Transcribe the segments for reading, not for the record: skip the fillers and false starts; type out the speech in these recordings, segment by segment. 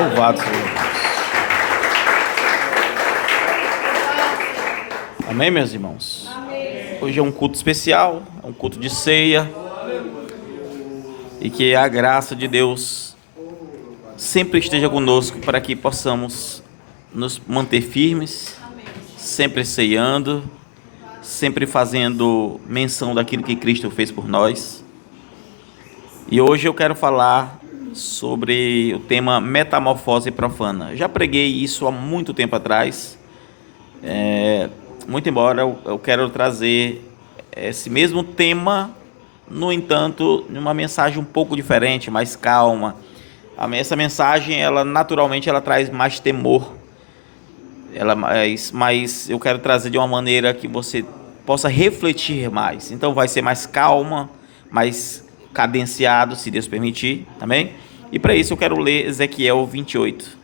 Louvado seja Deus. Amém, meus irmãos? Amém. Hoje é um culto especial, é um culto de ceia. E que a graça de Deus sempre esteja conosco para que possamos nos manter firmes, sempre ceando, sempre fazendo menção daquilo que Cristo fez por nós. E hoje eu quero falar sobre o tema metamorfose profana. Já preguei isso há muito tempo atrás, muito embora eu quero trazer esse mesmo tema, no entanto, numa mensagem um pouco diferente, mais calma. Essa mensagem, ela naturalmente ela traz mais temor, mas eu quero trazer de uma maneira que você possa refletir mais. Então vai ser mais calma, mais cadenciado, se Deus permitir, amém? E para isso eu quero ler Ezequiel 28.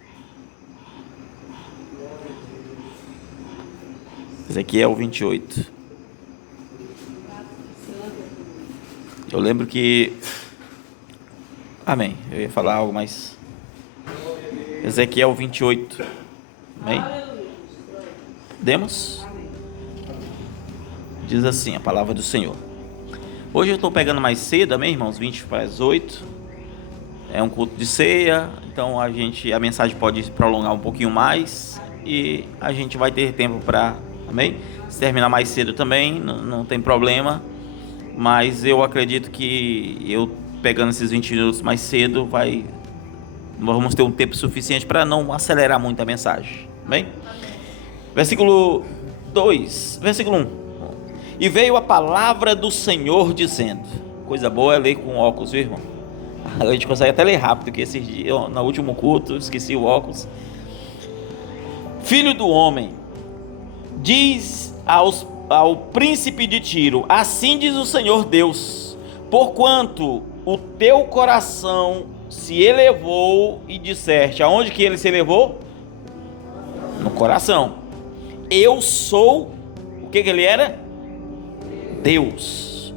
Ezequiel 28. Eu lembro que... Amém. Eu ia falar algo, mas... Ezequiel 28. Amém? Demos? Diz assim a palavra do Senhor. Hoje eu estou pegando mais cedo, amém, irmãos? 20 para as 8. É um culto de ceia, então a mensagem pode prolongar um pouquinho mais e a gente vai ter tempo para, amém? Se terminar mais cedo também, não tem problema, mas eu acredito que eu pegando esses 20 minutos mais cedo, vamos ter um tempo suficiente para não acelerar muito a mensagem, amém? Versículo 2, versículo 1. E veio a palavra do Senhor dizendo... Coisa boa é ler com óculos, viu, irmão? A gente consegue até ler rápido, porque esses dias, no último culto, esqueci o óculos. Filho do homem, diz ao príncipe de Tiro, assim diz o Senhor Deus, porquanto o teu coração se elevou e disseste, aonde que ele se elevou? No coração. Eu sou, o que ele era? Deus.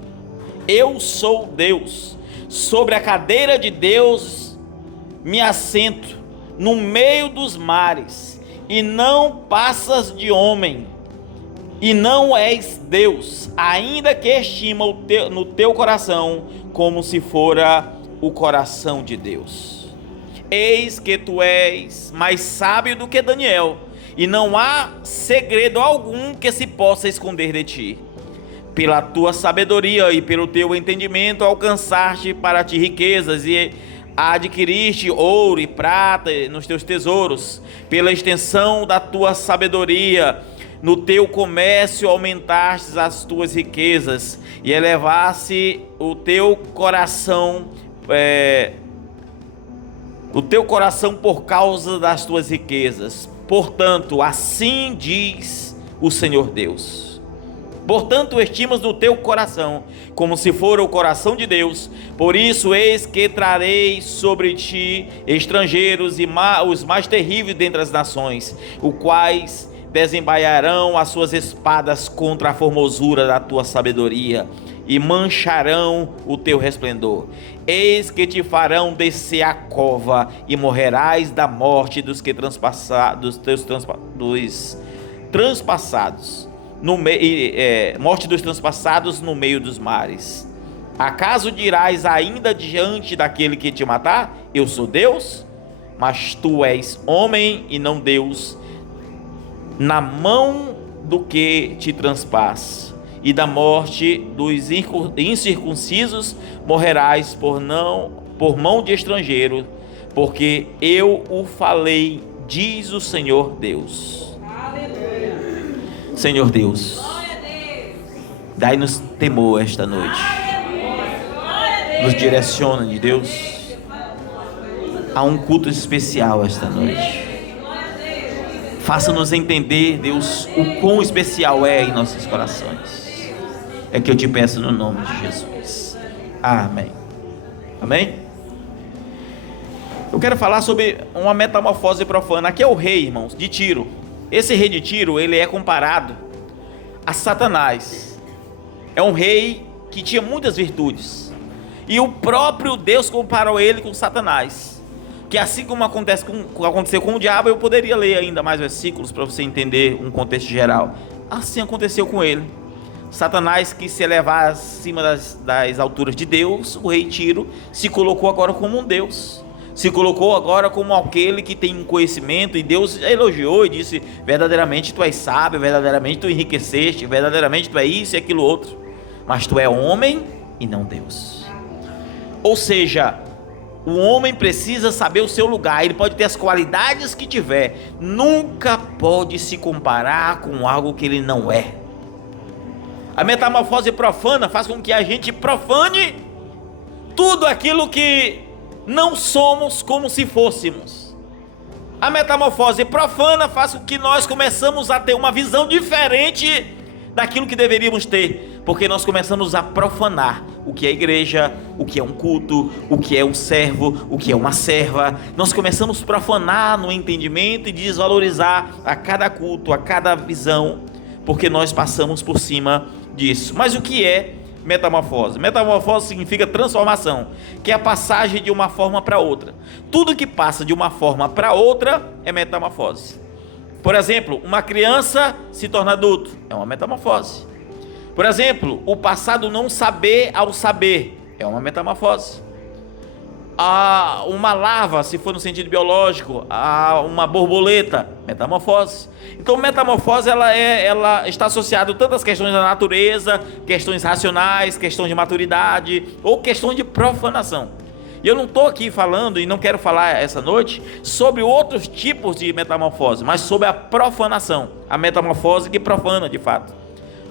Eu sou Deus. Sobre a cadeira de Deus me assento no meio dos mares, e não passas de homem, e não és Deus, ainda que estima no teu coração como se fora o coração de Deus. Eis que tu és mais sábio do que Daniel, e não há segredo algum que se possa esconder de ti. Pela tua sabedoria e pelo teu entendimento alcançaste para ti riquezas e adquiriste ouro e prata nos teus tesouros. Pela extensão da tua sabedoria no teu comércio aumentaste as tuas riquezas e elevaste o teu coração por causa das tuas riquezas. Portanto, assim diz o Senhor Deus. Portanto, estimas no teu coração, como se for o coração de Deus. Por isso, eis que trarei sobre ti estrangeiros e os mais terríveis dentre as nações, os quais desembaiarão as suas espadas contra a formosura da tua sabedoria e mancharão o teu resplendor. Eis que te farão descer a cova e morrerás da morte dos transpassados. Morte dos transpassados no meio dos mares. Acaso dirás ainda diante daquele que te matar, eu sou Deus? Mas tu és homem e não Deus, na mão do que te transpassa, e da morte dos incircuncisos morrerás por mão de estrangeiro, porque eu o falei, diz o Senhor Deus. Senhor Deus, dai-nos temor esta noite, nos direciona de Deus a um culto especial esta noite. Faça-nos entender, Deus, o quão especial é em nossos corações. É que eu te peço no nome de Jesus. Amém. Amém? Eu quero falar sobre uma metamorfose profana. Aqui é o rei, irmãos, de Tiro. Esse rei de Tiro, ele é comparado a Satanás. É um rei que tinha muitas virtudes. E o próprio Deus comparou ele com Satanás. que assim como aconteceu com o diabo, eu poderia ler ainda mais versículos para você entender um contexto geral. Assim aconteceu com ele. Satanás quis se elevar acima das alturas de Deus. O rei Tiro se colocou agora como um Deus, se colocou agora como aquele que tem um conhecimento, e Deus elogiou e disse: verdadeiramente tu és sábio, verdadeiramente tu enriqueceste, verdadeiramente tu é isso e aquilo outro, mas tu é homem e não Deus. Ou seja, o homem precisa saber o seu lugar. Ele pode ter as qualidades que tiver, nunca pode se comparar com algo que ele não é. A metamorfose profana faz com que a gente profane tudo aquilo que não somos como se fôssemos. A metamorfose profana faz com que nós começamos a ter uma visão diferente daquilo que deveríamos ter, porque nós começamos a profanar o que é igreja, o que é um culto, o que é um servo, o que é uma serva. Nós começamos a profanar no entendimento e desvalorizar a cada culto, a cada visão, porque nós passamos por cima disso. Mas o que é metamorfose? Metamorfose significa transformação, que é a passagem de uma forma para outra. Tudo que passa de uma forma para outra é metamorfose. Por exemplo, uma criança se torna adulto, é uma metamorfose. Por exemplo, o passado não saber ao saber, é uma metamorfose. Uma larva, se for no sentido biológico, uma borboleta, metamorfose. Então, metamorfose ela está associada tanto às questões da natureza, questões racionais, questões de maturidade ou questões de profanação. E eu não estou aqui falando, e não quero falar essa noite, sobre outros tipos de metamorfose, mas sobre a profanação, a metamorfose que profana de fato.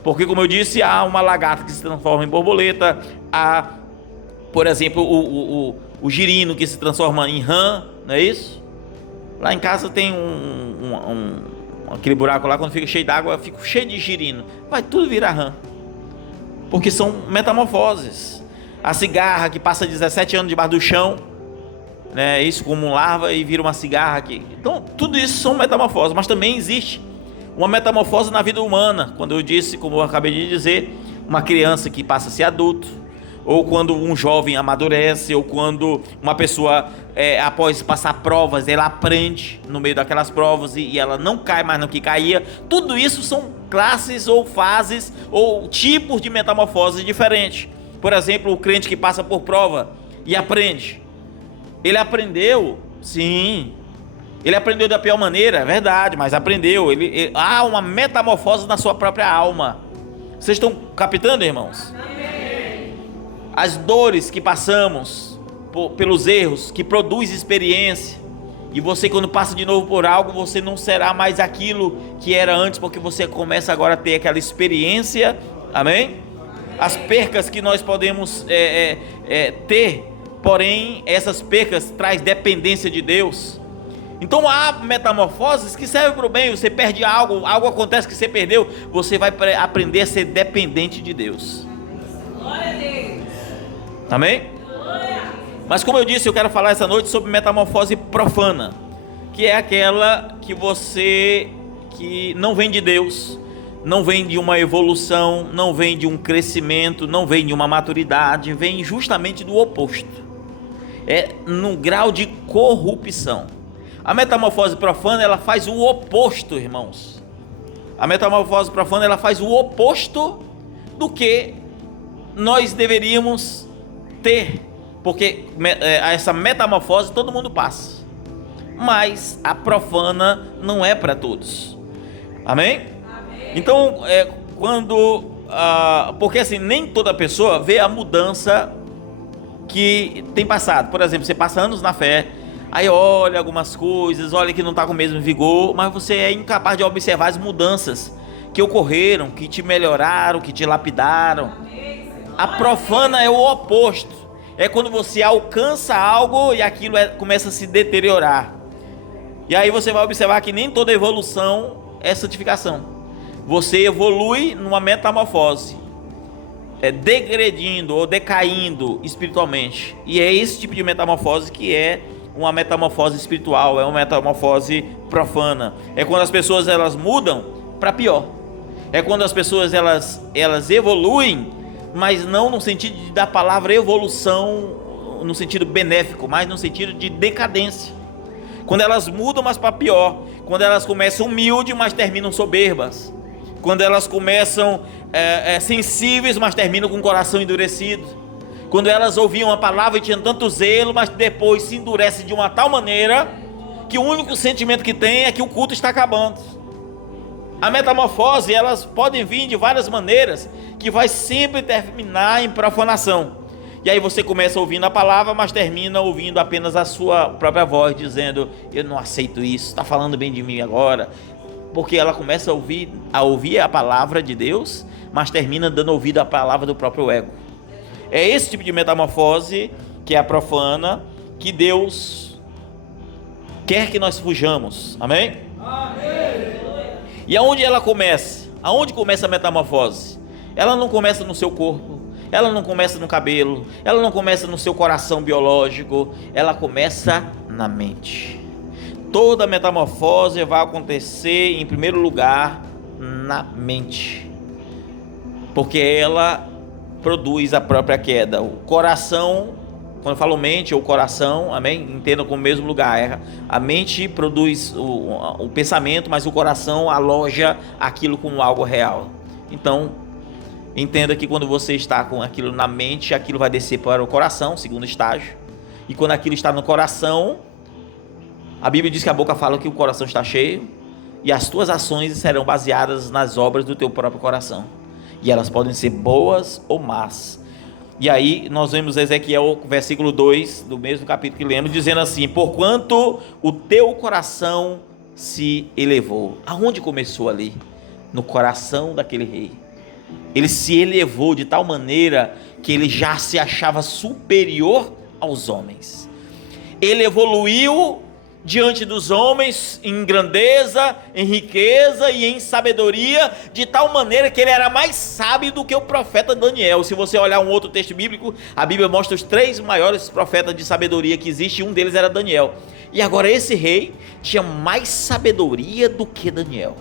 Porque, como eu disse, há uma lagarta que se transforma em borboleta, há, por exemplo, o girino que se transforma em rã, não é isso? Lá em casa tem aquele buraco lá, quando fica cheio d'água, eu fico cheio de girino, vai tudo virar rã, porque são metamorfoses. A cigarra que passa 17 anos debaixo do chão, né, isso como larva e vira uma cigarra aqui. Então tudo isso são metamorfoses, mas também existe uma metamorfose na vida humana, quando eu disse, como eu acabei de dizer, uma criança que passa a ser adulto, ou quando um jovem amadurece, ou quando uma pessoa, após passar provas, ela aprende no meio daquelas provas e ela não cai mais no que caía. Tudo isso são classes ou fases ou tipos de metamorfose diferentes. Por exemplo, o crente que passa por prova e aprende. Ele aprendeu, sim. Ele aprendeu da pior maneira, é verdade, mas aprendeu. Há uma metamorfose na sua própria alma. Vocês estão captando, irmãos? Amém. As dores que passamos pelos erros, que produz experiência. E você, quando passa de novo por algo, você não será mais aquilo que era antes, porque você começa agora a ter aquela experiência. Amém? As percas que nós podemos ter, porém essas percas traz dependência de Deus. Então há metamorfoses que servem para o bem. Você perde algo acontece que você perdeu, você vai aprender a ser dependente de Deus. Glória a Deus. Amém? Glória. Mas como eu disse, eu quero falar essa noite sobre metamorfose profana, que é aquela que não vem de Deus, não vem de uma evolução, não vem de um crescimento, não vem de uma maturidade, vem justamente do oposto. É num grau de corrupção. A metamorfose profana, ela faz o oposto, irmãos. A metamorfose profana, ela faz o oposto do que nós deveríamos ter, porque essa metamorfose todo mundo passa, mas a profana não é para todos. Amém? Então, porque assim, nem toda pessoa vê a mudança que tem passado. Por exemplo, você passa anos na fé, aí olha algumas coisas, olha que não está com o mesmo vigor, mas você é incapaz de observar as mudanças que ocorreram, que te melhoraram, que te lapidaram. A profana é o oposto. É quando você alcança algo e aquilo começa a se deteriorar. E aí você vai observar que nem toda evolução é santificação. Você evolui numa metamorfose, degredindo ou decaindo espiritualmente. E é esse tipo de metamorfose que é uma metamorfose espiritual, é uma metamorfose profana. É quando as pessoas elas mudam para pior. É quando as pessoas elas evoluem, mas não no sentido da palavra evolução no sentido benéfico, mas no sentido de decadência. Quando elas mudam, mas para pior. Quando elas começam humildes, mas terminam soberbas. Quando elas começam sensíveis, mas terminam com o coração endurecido. Quando elas ouviam a palavra e tinham tanto zelo, mas depois se endurece de uma tal maneira que o único sentimento que tem é que o culto está acabando. A metamorfose, elas podem vir de várias maneiras, que vai sempre terminar em profanação. E aí você começa ouvindo a palavra, mas termina ouvindo apenas a sua própria voz, dizendo: eu não aceito isso, está falando bem de mim agora. Porque ela começa a ouvir a palavra de Deus, mas termina dando ouvido à palavra do próprio ego. É esse tipo de metamorfose, que é a profana, que Deus quer que nós fujamos. Amém? Amém. E aonde ela começa? Aonde começa a metamorfose? Ela não começa no seu corpo, ela não começa no cabelo, ela não começa no seu coração biológico, ela começa na mente. Toda metamorfose vai acontecer, em primeiro lugar, na mente, porque ela produz a própria queda. O coração, quando eu falo mente ou coração, amém? Entenda como o mesmo lugar. A mente produz o pensamento, mas o coração aloja aquilo como algo real. Então, entenda que quando você está com aquilo na mente, aquilo vai descer para o coração, segundo estágio. E quando aquilo está no coração, a Bíblia diz que a boca fala que o coração está cheio, e as tuas ações serão baseadas nas obras do teu próprio coração. E elas podem ser boas ou más. E aí nós vemos Ezequiel, versículo 2, do mesmo capítulo que lemos, dizendo assim: porquanto o teu coração se elevou. Aonde começou ali? No coração daquele rei. Ele se elevou de tal maneira que ele já se achava superior aos homens. Ele evoluiu diante dos homens em grandeza, em riqueza e em sabedoria, de tal maneira que ele era mais sábio do que o profeta Daniel. Se você olhar um outro texto bíblico, a Bíblia mostra os 3 maiores profetas de sabedoria que existem, e um deles era Daniel. E agora esse rei tinha mais sabedoria do que Daniel.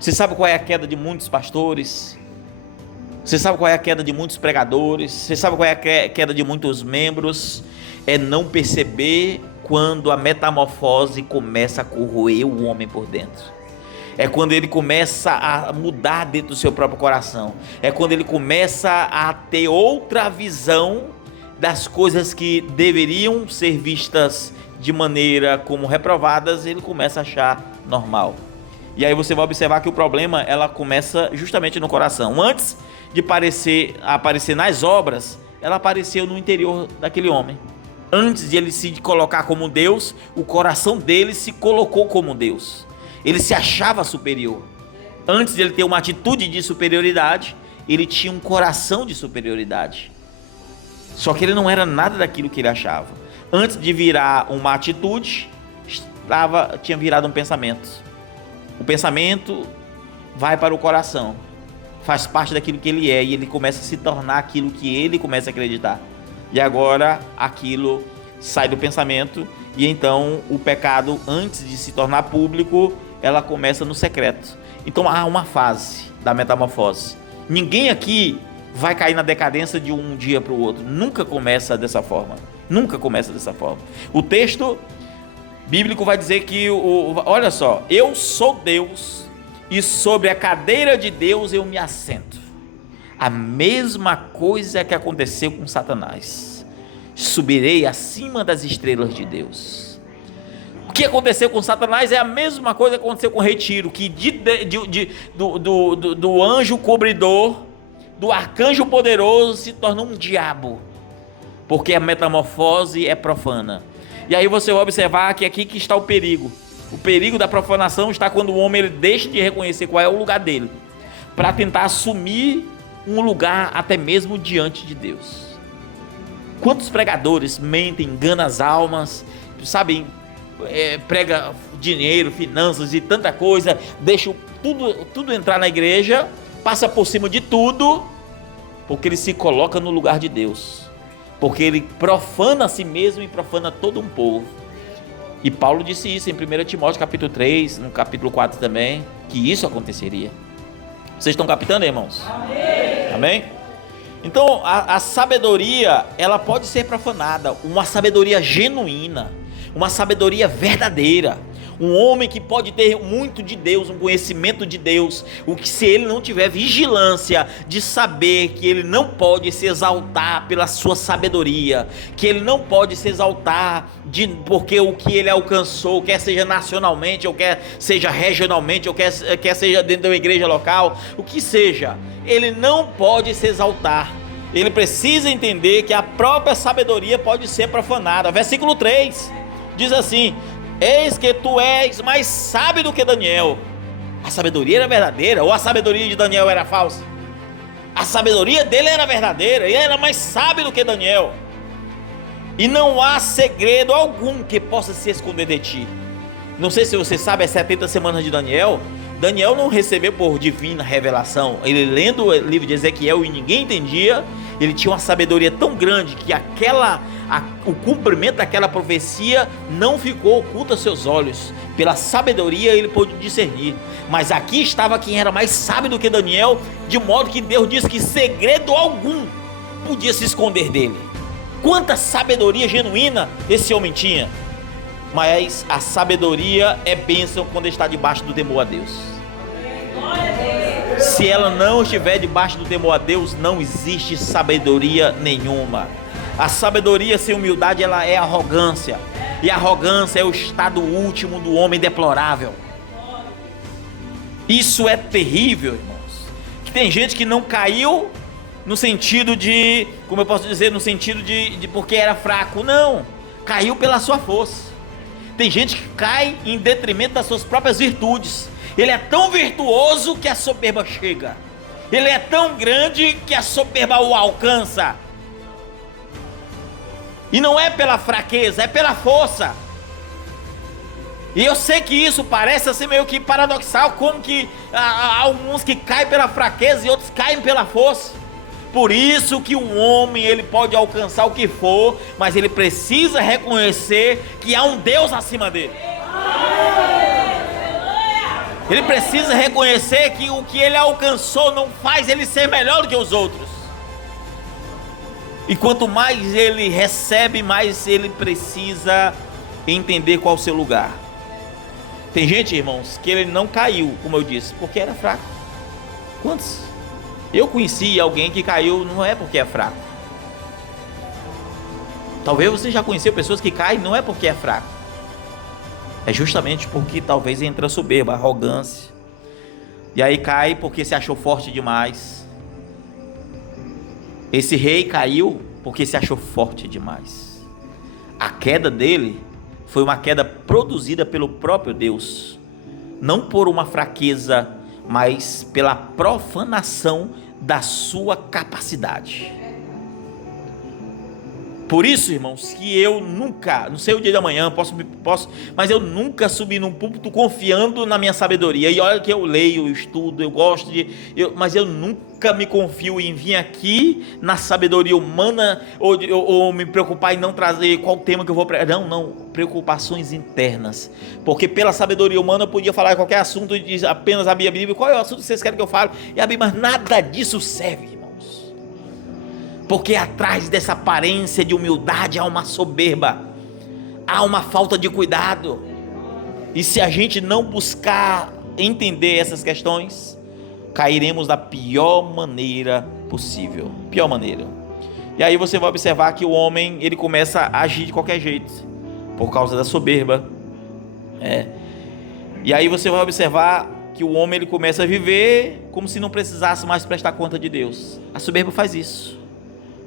Você sabe qual é a queda de muitos pastores? Você sabe qual é a queda de muitos pregadores? Você sabe qual é a queda de muitos membros? É não perceber quando a metamorfose começa a corroer o homem por dentro. É quando ele começa a mudar dentro do seu próprio coração. É quando ele começa a ter outra visão das coisas que deveriam ser vistas de maneira como reprovadas, ele começa a achar normal. E aí você vai observar que o problema, ela começa justamente no coração. Antes de aparecer nas obras, ela apareceu no interior daquele homem. Antes de ele se colocar como Deus, o coração dele se colocou como Deus. Ele se achava superior. Antes de ele ter uma atitude de superioridade, ele tinha um coração de superioridade. Só que ele não era nada daquilo que ele achava. Antes de virar uma atitude, tinha virado um pensamento. O pensamento vai para o coração, faz parte daquilo que ele é, e ele começa a se tornar aquilo que ele começa a acreditar. E agora aquilo sai do pensamento, e então o pecado, antes de se tornar público, ela começa no secreto. Então há uma fase da metamorfose. Ninguém aqui vai cair na decadência de um dia para o outro. Nunca começa dessa forma. Nunca começa dessa forma. O texto bíblico vai dizer que, olha só, eu sou Deus e sobre a cadeira de Deus eu me assento. A mesma coisa que aconteceu com Satanás. Subirei acima das estrelas de Deus. O que aconteceu com Satanás é a mesma coisa que aconteceu com o retiro, que do anjo cobridor, do arcanjo poderoso, se tornou um diabo, porque a metamorfose é profana. E aí você vai observar que aqui que está o perigo. O perigo da profanação está quando o homem ele deixa de reconhecer qual é o lugar dele, para tentar assumir um lugar até mesmo diante de Deus. Quantos pregadores mentem, enganam as almas, sabem, prega dinheiro, finanças e tanta coisa, deixam tudo entrar na igreja, passa por cima de tudo, porque ele se coloca no lugar de Deus, porque ele profana a si mesmo e profana todo um povo. E Paulo disse isso em 1 Timóteo capítulo 3, no capítulo 4 também, que isso aconteceria. Vocês estão captando, irmãos? Amém? Amém? Então a sabedoria, ela pode ser profanada, uma sabedoria genuína, uma sabedoria verdadeira. Um homem que pode ter muito de Deus, um conhecimento de Deus, o que se ele não tiver vigilância de saber que ele não pode se exaltar pela sua sabedoria, que ele não pode se exaltar porque o que ele alcançou, quer seja nacionalmente, ou quer seja regionalmente, ou quer seja dentro de uma igreja local, o que seja, ele não pode se exaltar. Ele precisa entender que a própria sabedoria pode ser profanada. Versículo 3 diz assim: eis que tu és mais sábio do que Daniel. A sabedoria era verdadeira, ou a sabedoria de Daniel era falsa? A sabedoria dele era verdadeira, ele era mais sábio do que Daniel. E não há segredo algum que possa se esconder de ti. Não sei se você sabe, as 70 semanas de Daniel, Daniel não recebeu por divina revelação. Ele lendo o livro de Ezequiel e ninguém entendia, ele tinha uma sabedoria tão grande que o cumprimento daquela profecia não ficou oculto aos seus olhos. Pela sabedoria ele pôde discernir. Mas aqui estava quem era mais sábio do que Daniel, de modo que Deus disse que segredo algum podia se esconder dele. Quanta sabedoria genuína esse homem tinha! Mas a sabedoria é bênção quando está debaixo do temor a Deus. Se ela não estiver debaixo do temor a Deus, não existe sabedoria nenhuma. A sabedoria sem humildade, ela é arrogância. E a arrogância é o estado último do homem deplorável. Isso é terrível, irmãos. Que tem gente que não caiu no sentido de, como eu posso dizer, no sentido de porque era fraco. Não, caiu pela sua força. Tem gente que cai em detrimento das suas próprias virtudes. Ele é tão virtuoso que a soberba chega. Ele é tão grande que a soberba o alcança. E não é pela fraqueza, é pela força. E eu sei que isso parece assim meio que paradoxal, como que há alguns que caem pela fraqueza e outros caem pela força. Por isso que um homem, ele pode alcançar o que for, mas ele precisa reconhecer que há um Deus acima dele. Ele precisa reconhecer que o que ele alcançou não faz ele ser melhor do que os outros. E quanto mais ele recebe, mais ele precisa entender qual é o seu lugar. Tem gente, irmãos, que ele não caiu, como eu disse, porque era fraco. Quantos? Eu conheci alguém que caiu, não é porque é fraco. Talvez você já conheceu pessoas que caem, não é porque é fraco. É justamente porque talvez entra a soberba, a arrogância. E aí cai porque se achou forte demais. Esse rei caiu porque se achou forte demais. A queda dele foi uma queda produzida pelo próprio Deus. Não por uma fraqueza, mas pela profanação da sua capacidade. Por isso, irmãos, que eu nunca, não sei o dia de amanhã, mas eu nunca subi num púlpito confiando na minha sabedoria. E olha que eu leio, eu estudo, eu gosto mas eu nunca me confio em vir aqui na sabedoria humana ou me preocupar em não trazer qual tema que eu vou... Não, preocupações internas. Porque pela sabedoria humana eu podia falar qualquer assunto e apenas abrir a Bíblia. Qual é o assunto que vocês querem que eu fale? E abrir, mas nada disso serve. Porque atrás dessa aparência de humildade há uma soberba, há uma falta de cuidado. E se a gente não buscar entender essas questões, cairemos da pior maneira possível. Pior maneira. E aí você vai observar que o homem, ele começa a agir de qualquer jeito, por causa da soberba. E aí você vai observar que o homem, ele começa a viver como se não precisasse mais prestar conta de Deus. A soberba faz isso.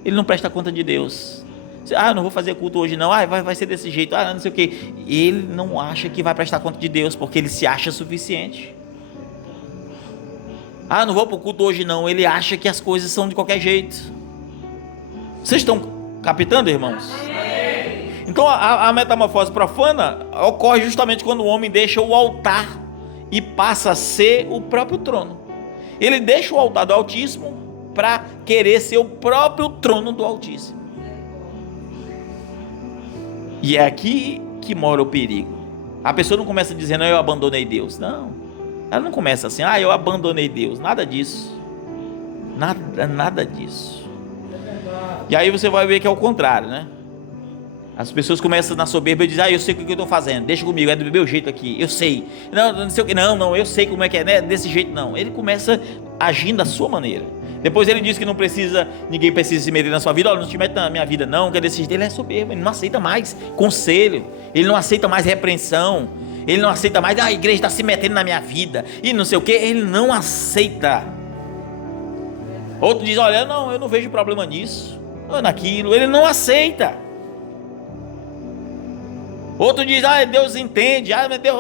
Ele não presta conta de Deus. Eu não vou fazer culto hoje não. Vai ser desse jeito. Não sei o que. Ele não acha que vai prestar conta de Deus, porque ele se acha suficiente. Não vou para o culto hoje não. Ele acha que as coisas são de qualquer jeito. Vocês estão captando, irmãos? Então a metamorfose profana ocorre justamente quando o homem deixa o altar e passa a ser o próprio trono. Ele deixa o altar do Altíssimo para querer ser o próprio trono do Altíssimo. E é aqui que mora o perigo. A pessoa não começa dizendo, eu abandonei Deus. Não, ela não começa assim, eu abandonei Deus. Nada disso. Nada disso. E aí você vai ver que é o contrário, né? As pessoas começam na soberba e dizem: eu sei o que eu estou fazendo, deixa comigo, é do meu jeito aqui, eu sei. Não sei o que, não, eu sei como é que é, não é desse jeito não. Ele começa agindo da sua maneira. Depois ele diz que ninguém precisa se meter na sua vida. Olha, não te mete na minha vida não, que é desse jeito. Ele é soberbo, ele não aceita mais conselho, ele não aceita mais repreensão, ele não aceita mais: a igreja está se metendo na minha vida, e não sei o que, ele não aceita. Outro diz: olha, eu não vejo problema nisso, ou naquilo, ele não aceita. Outro diz: Deus entende,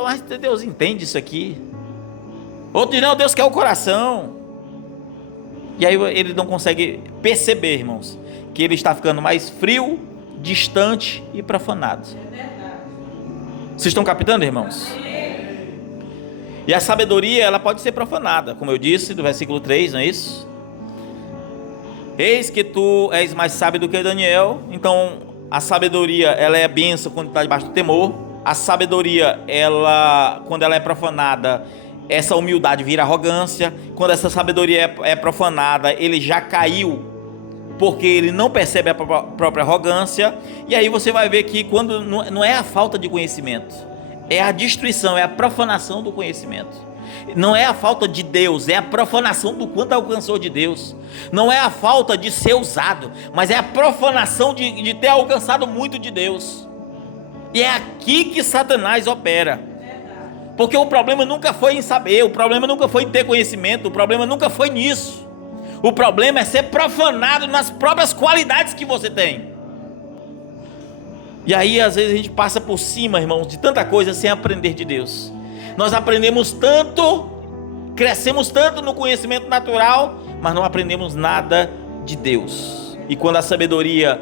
mas Deus entende isso aqui. Outro diz: não, Deus quer o coração. E aí ele não consegue perceber, irmãos, que ele está ficando mais frio, distante e profanado. Vocês estão captando, irmãos? E a sabedoria, ela pode ser profanada, como eu disse no versículo 3, não é isso? Eis que tu és mais sábio do que Daniel. Então a sabedoria, ela é bênção quando está debaixo do temor. A sabedoria, quando ela é profanada, essa humildade vira arrogância. Quando essa sabedoria é profanada, ele já caiu, porque ele não percebe a própria arrogância. E aí você vai ver que quando não é a falta de conhecimento, é a destruição, é a profanação do conhecimento. Não é a falta de Deus, é a profanação do quanto alcançou de Deus. Não é a falta de ser usado, mas é a profanação de ter alcançado muito de Deus. E é aqui que Satanás opera. Porque o problema nunca foi em saber, o problema nunca foi em ter conhecimento, o problema nunca foi nisso. O problema é ser profanado nas próprias qualidades que você tem. E aí às vezes a gente passa por cima, irmãos, de tanta coisa sem aprender de Deus. Nós aprendemos tanto, crescemos tanto no conhecimento natural, mas não aprendemos nada de Deus. E quando a sabedoria,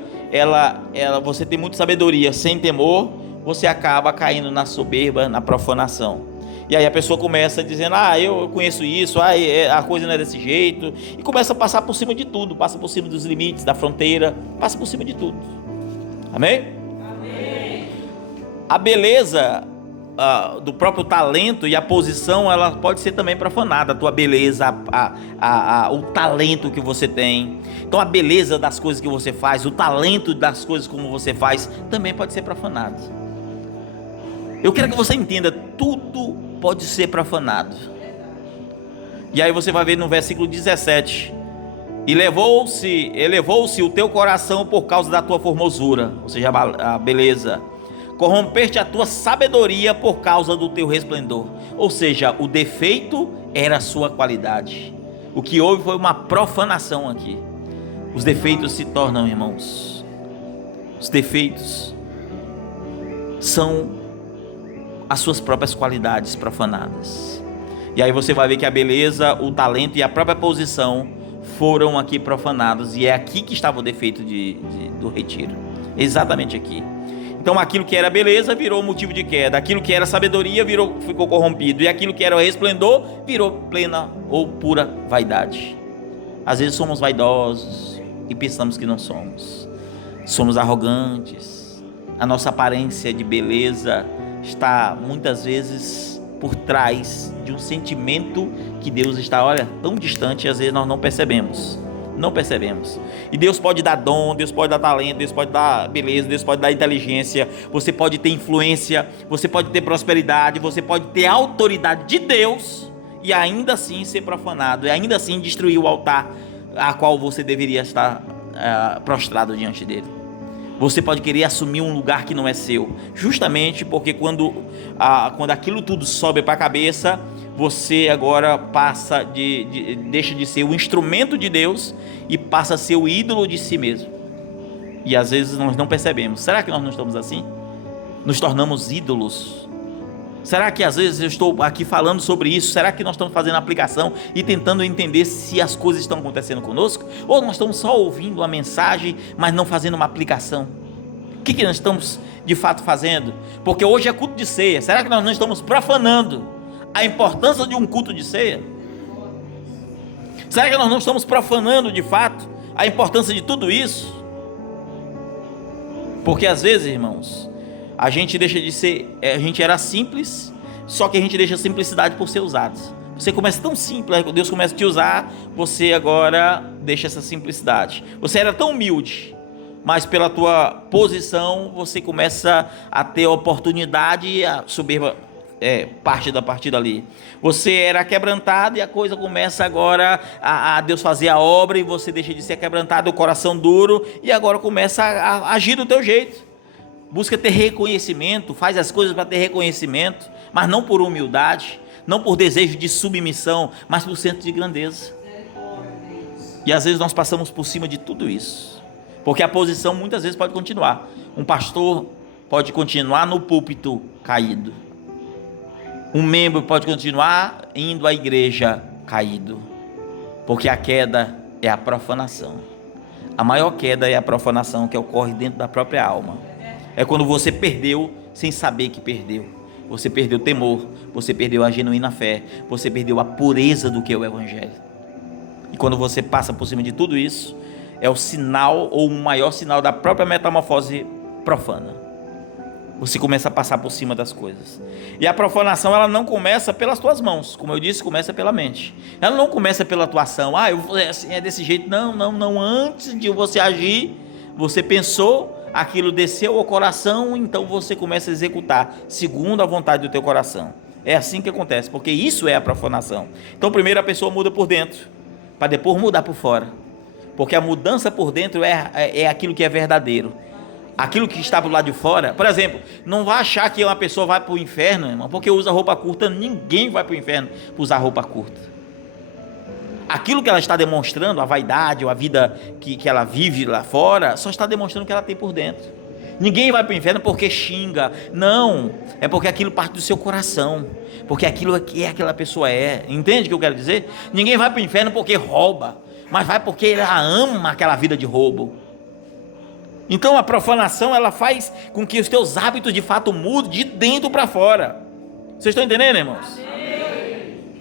você tem muita sabedoria sem temor, você acaba caindo na soberba, na profanação. E aí a pessoa começa dizendo: eu conheço isso, a coisa não é desse jeito, e começa a passar por cima de tudo, passa por cima dos limites, da fronteira, passa por cima de tudo. Amém? Amém. A beleza do próprio talento e a posição, ela pode ser também profanada. A tua beleza, o talento que você tem. Então a beleza das coisas que você faz, o talento das coisas como você faz, também pode ser profanado. Eu quero que você entenda, tudo pode ser profanado. E aí você vai ver no versículo 17: e elevou-se o teu coração por causa da tua formosura, ou seja, a beleza. Corrompeste a tua sabedoria por causa do teu resplendor. Ou seja, o defeito era a sua qualidade. O que houve foi uma profanação aqui. Os defeitos se tornam, irmãos, os defeitos são as suas próprias qualidades profanadas. E aí você vai ver que a beleza, o talento e a própria posição foram aqui profanados. E é aqui que estava o defeito do retiro. Exatamente aqui. Então aquilo que era beleza virou motivo de queda, aquilo que era sabedoria ficou corrompido, e aquilo que era resplendor virou plena ou pura vaidade. Às vezes somos vaidosos e pensamos que não somos. Somos arrogantes. A nossa aparência de beleza está muitas vezes por trás de um sentimento que Deus está, tão distante, e às vezes nós não percebemos. E Deus pode dar dom, Deus pode dar talento, Deus pode dar beleza, Deus pode dar inteligência, você pode ter influência, você pode ter prosperidade, você pode ter autoridade de Deus e ainda assim ser profanado, e ainda assim destruir o altar a qual você deveria estar prostrado diante dele. Você pode querer assumir um lugar que não é seu, justamente porque quando aquilo tudo sobe para a cabeça, você agora deixa de ser o instrumento de Deus e passa a ser o ídolo de si mesmo. E às vezes nós não percebemos. Será que nós não estamos assim? Nos tornamos ídolos. Será que às vezes eu estou aqui falando sobre isso? Será que nós estamos fazendo aplicação e tentando entender se as coisas estão acontecendo conosco? Ou nós estamos só ouvindo a mensagem, mas não fazendo uma aplicação? O que nós estamos de fato fazendo? Porque hoje é culto de ceia. Será que nós não estamos profanando a importância de um culto de ceia? Será que nós não estamos profanando de fato a importância de tudo isso? Porque às vezes, irmãos, a gente deixa de ser, a gente era simples, só que a gente deixa a simplicidade por ser usado. Você começa tão simples, Deus começa a te usar, você agora deixa essa simplicidade. Você era tão humilde, mas pela tua posição você começa a ter oportunidade e a soberba parte da partida ali. Você era quebrantado e a coisa começa agora a Deus fazer a obra e você deixa de ser quebrantado, o coração duro, e agora começa a agir do teu jeito. Busca ter reconhecimento, faz as coisas para ter reconhecimento, mas não por humildade, não por desejo de submissão, mas por senso de grandeza. E às vezes nós passamos por cima de tudo isso, porque a posição muitas vezes pode continuar. Um pastor pode continuar no púlpito caído, um membro pode continuar indo à igreja caído, porque a queda é a profanação. A maior queda é a profanação que ocorre dentro da própria alma. É quando você perdeu sem saber que perdeu. Você perdeu o temor, você perdeu a genuína fé, você perdeu a pureza do que é o evangelho. E quando você passa por cima de tudo isso, é o sinal ou o maior sinal da própria metamorfose profana. Você começa a passar por cima das coisas. E a profanação, ela não começa pelas tuas mãos, como eu disse, começa pela mente. Ela não começa pela tua ação. Eu vou assim, é desse jeito. Não. Antes de você agir, você pensou, aquilo desceu ao coração, então você começa a executar segundo a vontade do teu coração. É assim que acontece, porque isso é a profanação. Então primeiro a pessoa muda por dentro, para depois mudar por fora. Porque a mudança por dentro é aquilo que é verdadeiro. Aquilo que está do lado de fora, por exemplo, não vai achar que uma pessoa vai para o inferno, irmão, porque usa roupa curta. Ninguém vai para o inferno por usar roupa curta. Aquilo que ela está demonstrando, a vaidade ou a vida que ela vive lá fora, só está demonstrando o que ela tem por dentro. Ninguém vai para o inferno porque xinga, não, é porque aquilo parte do seu coração, porque aquilo que aquela pessoa entende o que eu quero dizer? Ninguém vai para o inferno porque rouba, mas vai porque ela ama aquela vida de roubo. Então a profanação, ela faz com que os teus hábitos de fato mudem de dentro para fora. Vocês estão entendendo, irmãos?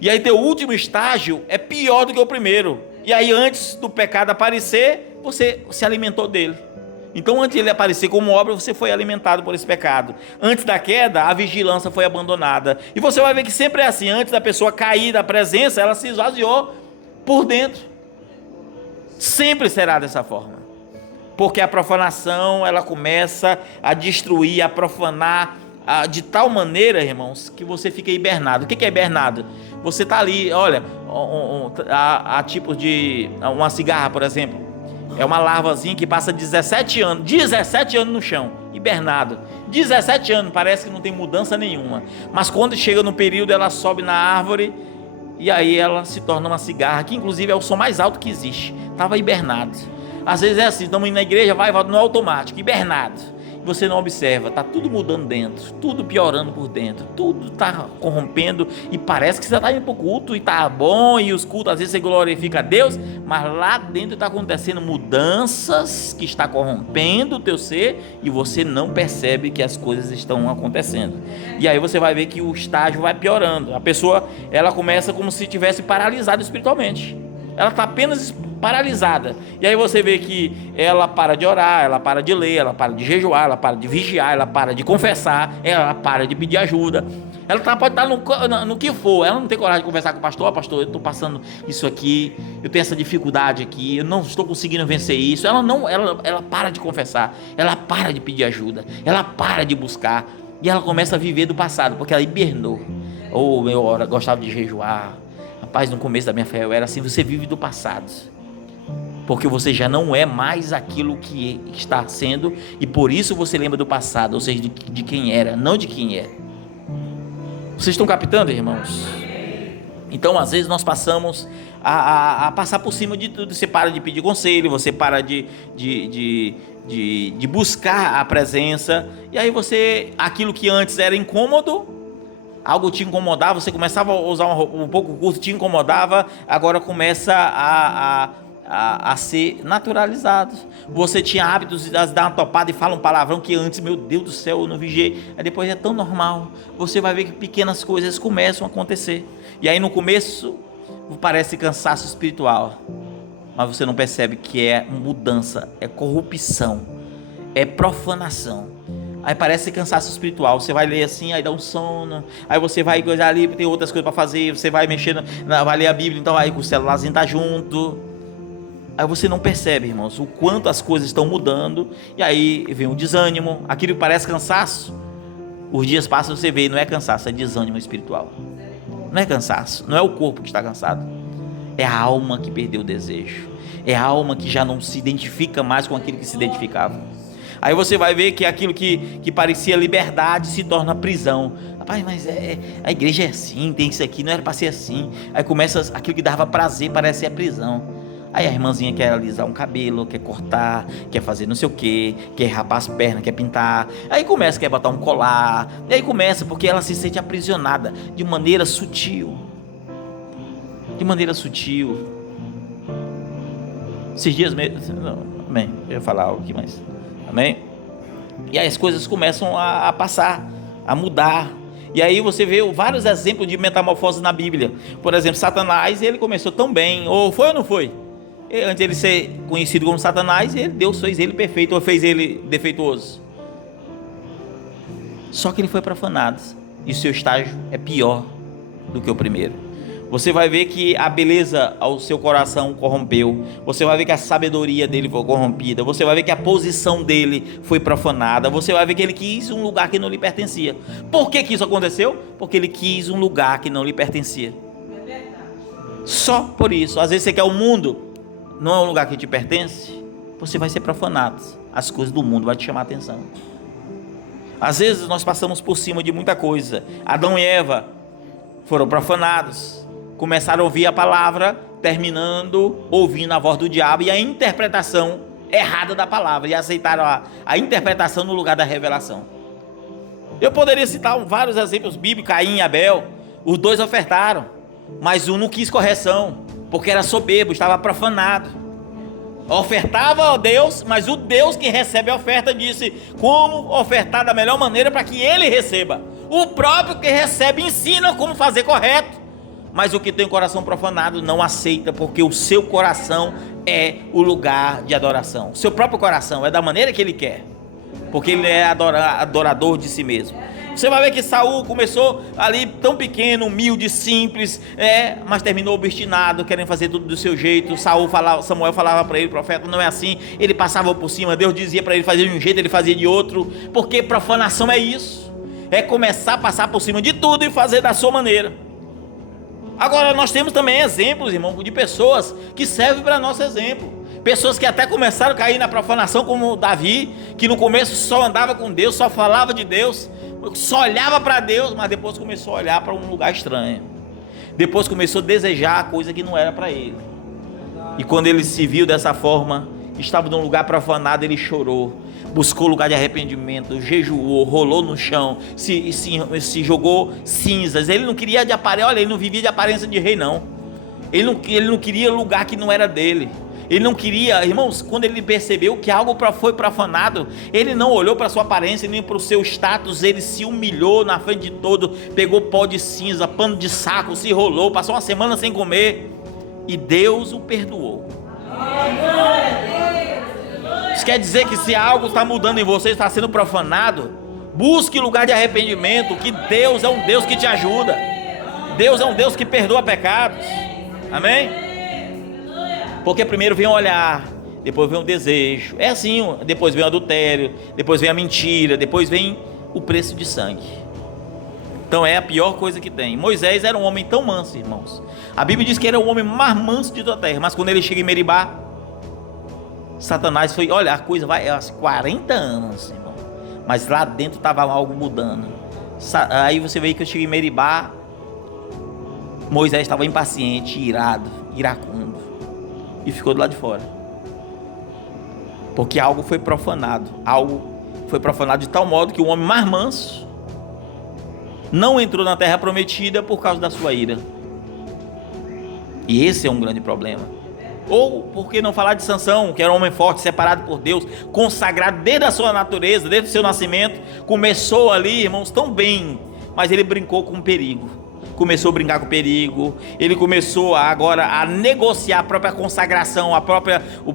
E aí teu último estágio é pior do que o primeiro. E aí antes do pecado aparecer, você se alimentou dele. Então antes de ele aparecer como obra, você foi alimentado por esse pecado. Antes da queda, a vigilância foi abandonada. E você vai ver que sempre é assim. Antes da pessoa cair da presença, ela se esvaziou por dentro. Sempre será dessa forma. Porque a profanação, ela começa a destruir, a profanar de tal maneira, irmãos, que você fica hibernado. O que é hibernado? Você está ali, olha, há tipos de... Uma cigarra, por exemplo, é uma larvazinha que passa 17 anos no chão, hibernado. 17 anos, parece que não tem mudança nenhuma. Mas quando chega no período, ela sobe na árvore e aí ela se torna uma cigarra, que inclusive é o som mais alto que existe. Estava hibernado. Às vezes é assim, estamos indo na igreja, vai no automático, hibernado. Você não observa, está tudo mudando dentro, tudo piorando por dentro, tudo está corrompendo e parece que você está indo para o culto e está bom, e os cultos às vezes você glorifica a Deus, mas lá dentro está acontecendo mudanças que está corrompendo o teu ser e você não percebe que as coisas estão acontecendo. E aí você vai ver que o estágio vai piorando, a pessoa ela começa como se estivesse paralisada espiritualmente, ela está apenas paralisada, e aí você vê que ela para de orar, ela para de ler, ela para de jejuar, ela para de vigiar, ela para de confessar, ela para de pedir ajuda, ela pode estar no que for, ela não tem coragem de conversar com o pastor. Pastor, eu estou passando isso aqui, eu tenho essa dificuldade aqui, eu não estou conseguindo vencer isso. Ela para de confessar, ela para de pedir ajuda, ela para de buscar, e ela começa a viver do passado, porque ela hibernou. Eu gostava de jejuar, rapaz, no começo da minha fé eu era assim. Você vive do passado, porque você já não é mais aquilo que está sendo, e por isso você lembra do passado, ou seja, de quem era, não de quem é. Vocês estão captando, irmãos? Então às vezes nós passamos a passar por cima de tudo. Você para de pedir conselho, você para de buscar a presença, e aí aquilo que antes era incômodo, algo te incomodava, você começava a usar um pouco curto, te incomodava, agora começa a ser naturalizado. Você tinha hábitos de dar uma topada e fala um palavrão que antes, meu Deus do céu, eu não vigiei, aí depois é tão normal. Você vai ver que pequenas coisas começam a acontecer, e aí no começo parece cansaço espiritual, mas você não percebe que é mudança, é corrupção, é profanação. Aí parece cansaço espiritual. Você vai ler assim, aí dá um sono, aí você vai coisar ali, tem outras coisas para fazer, você vai mexendo, vai ler a Bíblia, então aí o celularzinho tá junto. Aí você não percebe, irmãos, o quanto as coisas estão mudando. E aí vem o desânimo, aquilo que parece cansaço. Os dias passam e você vê, não é cansaço, é desânimo espiritual. Não é cansaço, não é o corpo que está cansado. É a alma que perdeu o desejo. É a alma que já não se identifica mais com aquilo que se identificava. Aí você vai ver que aquilo que parecia liberdade se torna prisão. Rapaz, mas a igreja é assim, tem isso aqui, não era para ser assim. Aí começa aquilo que dava prazer, parece ser a prisão. Aí a irmãzinha quer alisar um cabelo, quer cortar, quer fazer não sei o que, quer rapar as pernas, quer pintar. Aí começa, quer botar um colar. E aí começa, porque ela se sente aprisionada de maneira sutil. De maneira sutil. Esses dias mesmo. Amém. Eu ia falar algo aqui, mas. Amém? E aí as coisas começam a passar, a mudar. E aí você vê vários exemplos de metamorfose na Bíblia. Por exemplo, Satanás, ele começou tão bem, ou foi ou não foi? Antes de ele ser conhecido como Satanás, Deus fez ele perfeito, ou fez ele defeituoso. Só que ele foi profanado, e o seu estágio é pior do que o primeiro. Você vai ver que a beleza ao seu coração corrompeu. Você vai ver que a sabedoria dele foi corrompida. Você vai ver que a posição dele foi profanada. Você vai ver que ele quis um lugar que não lhe pertencia. Por que isso aconteceu? Porque ele quis um lugar que não lhe pertencia. Só por isso. Às vezes você quer o mundo, não é um lugar que te pertence, você vai ser profanado. As coisas do mundo vão te chamar a atenção. Às vezes nós passamos por cima de muita coisa. Adão e Eva foram profanados. Começaram a ouvir a palavra, terminando ouvindo a voz do diabo e a interpretação errada da palavra, e aceitaram a interpretação no lugar da revelação. Eu poderia citar vários exemplos bíblicos. Caim e Abel, os dois ofertaram, mas um não quis correção, porque era soberbo, estava profanado. Ofertava a Deus, mas o Deus que recebe a oferta disse como ofertar da melhor maneira para que ele receba. O próprio que recebe ensina como fazer correto, mas o que tem o coração profanado não aceita, porque o seu coração é o lugar de adoração. O seu próprio coração é da maneira que ele quer, porque ele é adorador de si mesmo. Você vai ver que Saul começou ali tão pequeno, humilde, simples, mas terminou obstinado, querendo fazer tudo do seu jeito. Samuel falava para ele, profeta, não é assim. Ele passava por cima, Deus dizia para ele fazer de um jeito, ele fazia de outro. Porque profanação é isso, é começar a passar por cima de tudo e fazer da sua maneira. Agora nós temos também exemplos, irmão, de pessoas que servem para nosso exemplo. Pessoas que até começaram a cair na profanação, como Davi, que no começo só andava com Deus, só falava de Deus, só olhava para Deus, mas depois começou a olhar para um lugar estranho. Depois começou a desejar a coisa que não era para ele. E quando ele se viu dessa forma, estava num lugar profanado, ele chorou, buscou lugar de arrependimento, jejuou, rolou no chão, se jogou cinzas. Ele não queria de aparência, olha, ele não vivia de aparência de rei, não. Ele não queria lugar que não era dele. Ele não queria, irmãos, quando ele percebeu que algo foi profanado, ele não olhou para sua aparência nem para o seu status. Ele se humilhou na frente de todo, pegou pó de cinza, pano de saco, se rolou, passou uma semana sem comer, e Deus o perdoou. Isso quer dizer que se algo está mudando em você, está sendo profanado, busque lugar de arrependimento, que Deus é um Deus que te ajuda. Deus é um Deus que perdoa pecados. Amém? Porque primeiro vem o olhar, depois vem o desejo. É assim, depois vem o adultério, depois vem a mentira, depois vem o preço de sangue. Então é a pior coisa que tem. Moisés era um homem tão manso, irmãos. A Bíblia diz que era o homem mais manso de toda a terra, mas quando ele chega em Meribá, Satanás foi, olha, a coisa vai há 40 anos, irmão, mas lá dentro estava algo mudando. Aí você vê que eu cheguei em Meribá, Moisés estava impaciente, irado, iracundo, e ficou do lado de fora, porque algo foi profanado de tal modo que o homem mais manso não entrou na terra prometida por causa da sua ira. E esse é um grande problema. Ou por que não falar de Sansão, que era um homem forte, separado por Deus, consagrado desde a sua natureza, desde o seu nascimento, começou ali, irmãos, tão bem, mas ele brincou com um perigo. começou a brincar com o perigo, ele começou agora a negociar a própria consagração, o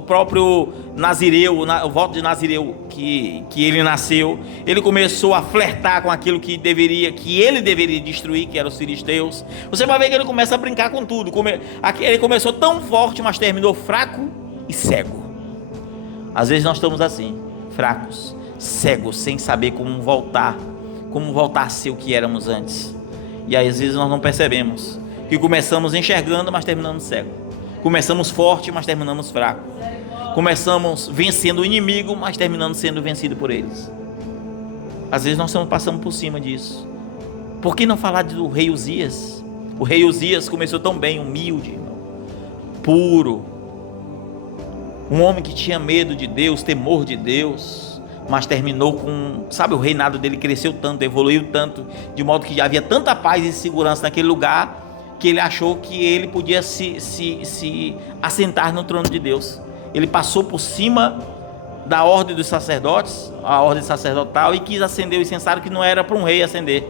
próprio Nazireu, o voto de Nazireu que ele nasceu. Ele começou a flertar com aquilo que ele deveria destruir, que eram os filisteus. Você vai ver que ele começa a brincar com tudo. Ele começou tão forte, mas terminou fraco e cego. Às vezes nós estamos assim, fracos, cegos, sem saber como voltar a ser o que éramos antes. E aí, às vezes nós não percebemos que começamos enxergando, mas terminamos cego. Começamos forte, mas terminamos fraco. Começamos vencendo o inimigo, mas terminamos sendo vencido por eles. Às vezes nós estamos passando por cima disso. Por que não falar do rei Uzias? O rei Uzias começou tão bem, humilde, puro, um homem que tinha medo de Deus, temor de Deus, mas terminou com, o reinado dele cresceu tanto, evoluiu tanto, de modo que já havia tanta paz e segurança naquele lugar, que ele achou que ele podia se assentar no trono de Deus. Ele passou por cima da ordem dos sacerdotes, a ordem sacerdotal, e quis acender o incensário, que não era para um rei acender,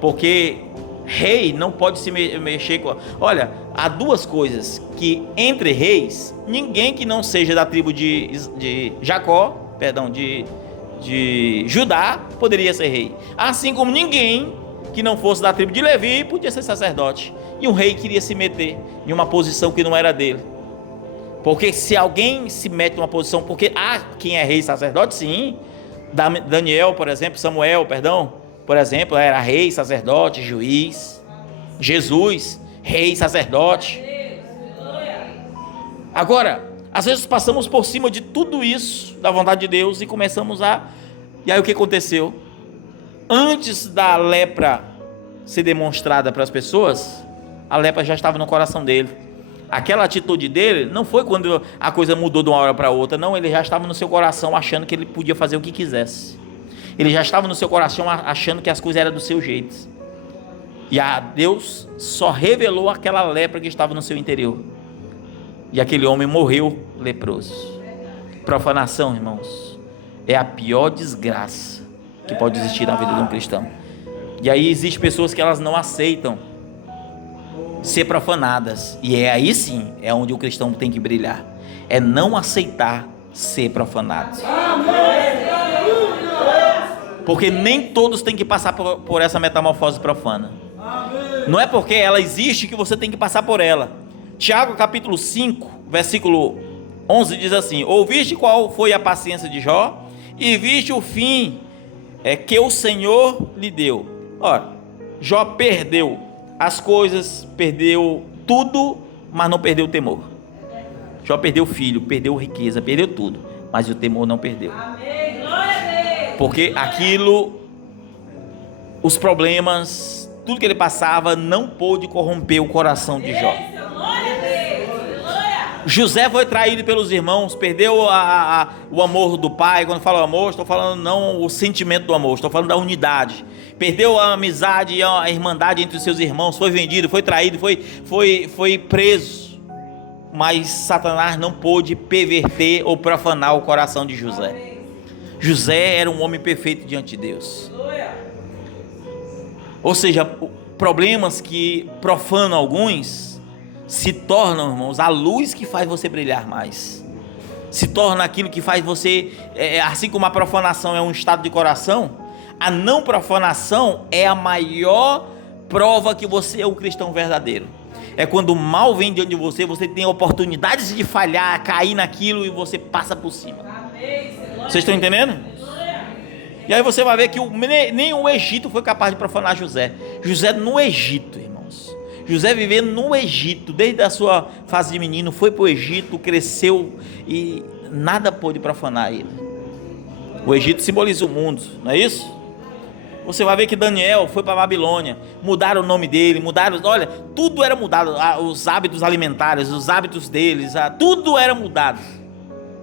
porque rei não pode se mexer com... Olha, há duas coisas que entre reis, ninguém que não seja da tribo de Judá poderia ser rei, assim como ninguém que não fosse da tribo de Levi podia ser sacerdote. E um rei queria se meter em uma posição que não era dele, porque se alguém se mete em uma posição, porque quem é rei e sacerdote, sim, Daniel, por exemplo, por exemplo, era rei, sacerdote, juiz. Jesus, rei, sacerdote. Agora, às vezes passamos por cima de tudo isso, da vontade de Deus, e começamos E aí o que aconteceu? Antes da lepra ser demonstrada para as pessoas, a lepra já estava no coração dele. Aquela atitude dele não foi quando a coisa mudou de uma hora para outra, não. Ele já estava no seu coração achando que ele podia fazer o que quisesse. Ele já estava no seu coração achando que as coisas eram do seu jeito. E Deus só revelou aquela lepra que estava no seu interior. E aquele homem morreu leproso. Profanação, irmãos, é a pior desgraça que pode existir na vida de um cristão. E aí existem pessoas que elas não aceitam ser profanadas. E aí sim, é onde o cristão tem que brilhar. É não aceitar ser profanado. Porque nem todos têm que passar por essa metamorfose profana. Não é porque ela existe que você tem que passar por ela. Tiago capítulo 5, versículo 11 diz assim: ouviste qual foi a paciência de Jó, e viste o fim que o Senhor lhe deu. Ora, Jó perdeu as coisas, perdeu tudo, mas não perdeu o temor. Jó perdeu filho, perdeu riqueza, perdeu tudo, mas o temor não perdeu. Porque aquilo, os problemas, tudo que ele passava não pôde corromper o coração de Jó. José foi traído pelos irmãos, perdeu o amor do pai. Quando falo amor, estou falando não o sentimento do amor, estou falando da unidade. Perdeu a amizade e a irmandade entre os seus irmãos, foi vendido, foi traído, foi preso. Mas Satanás não pôde perverter ou profanar o coração de José. José era um homem perfeito diante de Deus. Ou seja, problemas que profanam alguns se tornam, irmãos, a luz que faz você brilhar mais. Se torna aquilo que faz você, assim como a profanação é um estado de coração, a não profanação é a maior prova que você é um cristão verdadeiro. É quando o mal vem diante de você, você tem oportunidades de falhar, cair naquilo e você passa por cima. Vocês estão entendendo? E aí você vai ver que nem o Egito foi capaz de profanar José. José no Egito, irmãos. José vivendo no Egito, desde a sua fase de menino, foi para o Egito, cresceu e nada pôde profanar ele. O Egito simboliza o mundo, não é isso? Você vai ver que Daniel foi para a Babilônia, mudaram o nome dele, olha, tudo era mudado, os hábitos alimentares, os hábitos deles, tudo era mudado.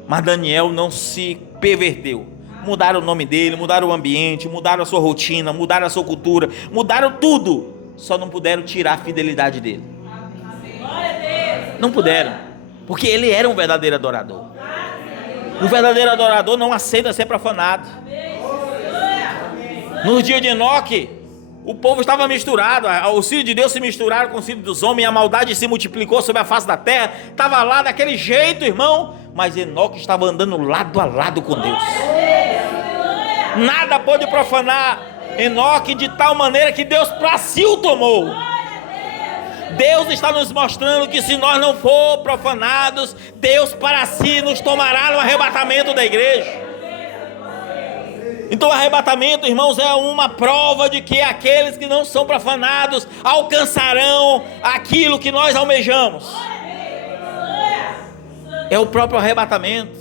Mas Daniel não se perverteu. Mudaram o nome dele, mudaram o ambiente, mudaram a sua rotina, mudaram a sua cultura, mudaram tudo. Só não puderam tirar a fidelidade dele. Não puderam, porque ele era um verdadeiro adorador. O verdadeiro adorador não aceita ser profanado. No dia de Enoque, O povo estava misturado, os filhos de Deus se misturaram com os filhos dos homens, a maldade se multiplicou sobre a face da terra. Estava lá daquele jeito, irmão, mas Enoque estava andando lado a lado com Deus. Nada pôde profanar Enoque de tal maneira que Deus para si o tomou. Deus está nos mostrando que se nós não for profanados, Deus para si nos tomará no arrebatamento da igreja. Então o arrebatamento, irmãos, é uma prova de que aqueles que não são profanados alcançarão aquilo que nós almejamos. É o próprio arrebatamento.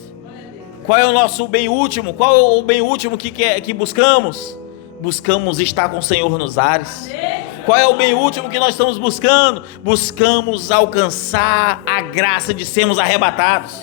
Qual é o nosso bem último? Qual é o bem último que buscamos? Buscamos estar com o Senhor nos ares. Qual é o bem último que nós estamos buscando? Buscamos alcançar a graça de sermos arrebatados.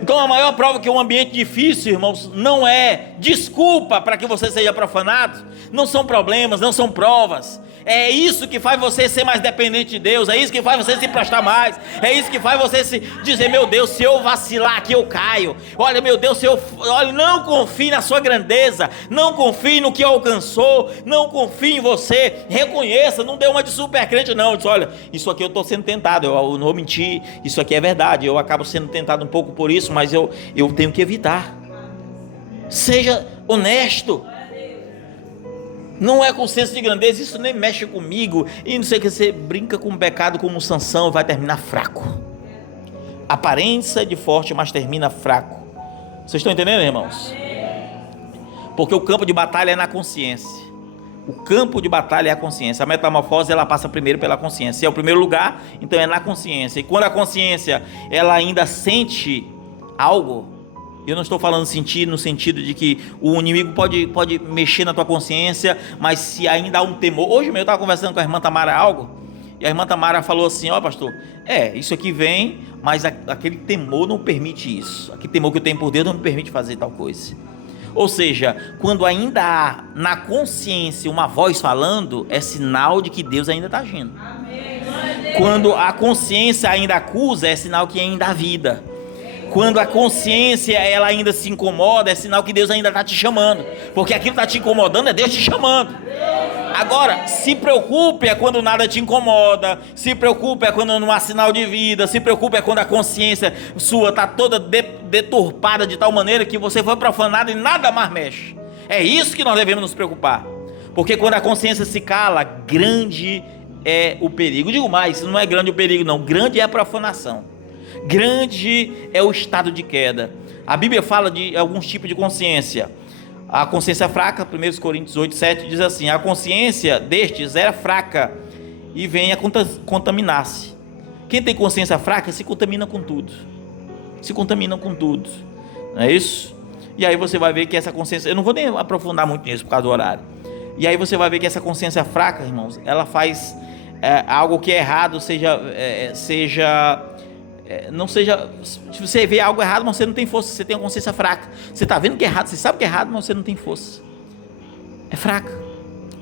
Então a maior prova que um ambiente difícil, irmãos, não é desculpa para que você seja profanado. Não são problemas, não são provas. É isso que faz você ser mais dependente de Deus. É isso que faz você se prestar mais. É isso que faz você se dizer, meu Deus, se eu vacilar aqui eu caio. Olha, meu Deus, olha, não confie na sua grandeza. Não confie no que alcançou. Não confie em você. Reconheça, não dê uma de super crente não. Diz, olha, isso aqui eu estou sendo tentado. Eu não vou mentir, isso aqui é verdade. Eu acabo sendo tentado um pouco por isso, mas eu tenho que evitar. Seja honesto. Não é com senso de grandeza, isso nem mexe comigo. E não sei o que, você brinca com o pecado como Sansão e vai terminar fraco. Aparência de forte, mas termina fraco. Vocês estão entendendo, irmãos? Porque o campo de batalha é na consciência. O campo de batalha é a consciência. A metamorfose, ela passa primeiro pela consciência. É o primeiro lugar, então é na consciência. E quando a consciência, ela ainda sente algo, eu não estou falando sentir no sentido de que o inimigo pode mexer na tua consciência, mas se ainda há um temor. Hoje mesmo eu estava conversando com a irmã Tamara algo, e a irmã Tamara falou assim, ó pastor, isso aqui vem, mas aquele temor não permite isso. Aquele temor que eu tenho por Deus não me permite fazer tal coisa. Ou seja, quando ainda há na consciência uma voz falando, é sinal de que Deus ainda está agindo. Quando a consciência ainda acusa, é sinal que ainda há vida. Quando a consciência ela ainda se incomoda, é sinal que Deus ainda está te chamando. Porque aquilo está te incomodando, é Deus te chamando. Agora, se preocupe é quando nada te incomoda. Se preocupe é quando não há sinal de vida. Se preocupe é quando a consciência sua está toda deturpada de tal maneira que você foi profanado e nada mais mexe. É isso que nós devemos nos preocupar. Porque quando a consciência se cala, grande é o perigo. Digo mais, não é grande o perigo não, grande é a profanação. Grande é o estado de queda. A Bíblia fala de alguns tipos de consciência. A consciência fraca, 1 Coríntios 8:7 diz assim: a consciência destes era fraca e vem a contaminar-se. Quem tem consciência fraca se contamina com tudo. Se contaminam com tudo. Não é isso? E aí você vai ver que essa consciência, eu não vou nem aprofundar muito nisso por causa do horário. E aí você vai ver que essa consciência fraca, irmãos, ela faz algo que é errado, não seja, se você vê algo errado, mas você não tem força, você tem uma consciência fraca, você está vendo que é errado, você sabe que é errado, mas você não tem força, é fraca,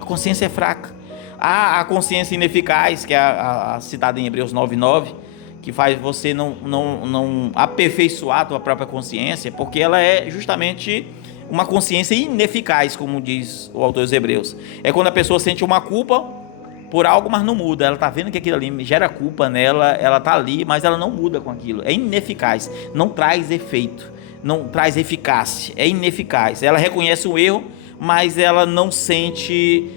a consciência é fraca. Há a consciência ineficaz, que é a citada em Hebreus 9:9, que faz você não aperfeiçoar a tua própria consciência, porque ela é justamente uma consciência ineficaz, como diz o autor dos Hebreus. É quando a pessoa sente uma culpa por algo, mas não muda. Ela está vendo que aquilo ali gera culpa nela, ela está ali, mas ela não muda com aquilo. É ineficaz, não traz efeito, não traz eficácia, é ineficaz. Ela reconhece o erro, mas ela não sente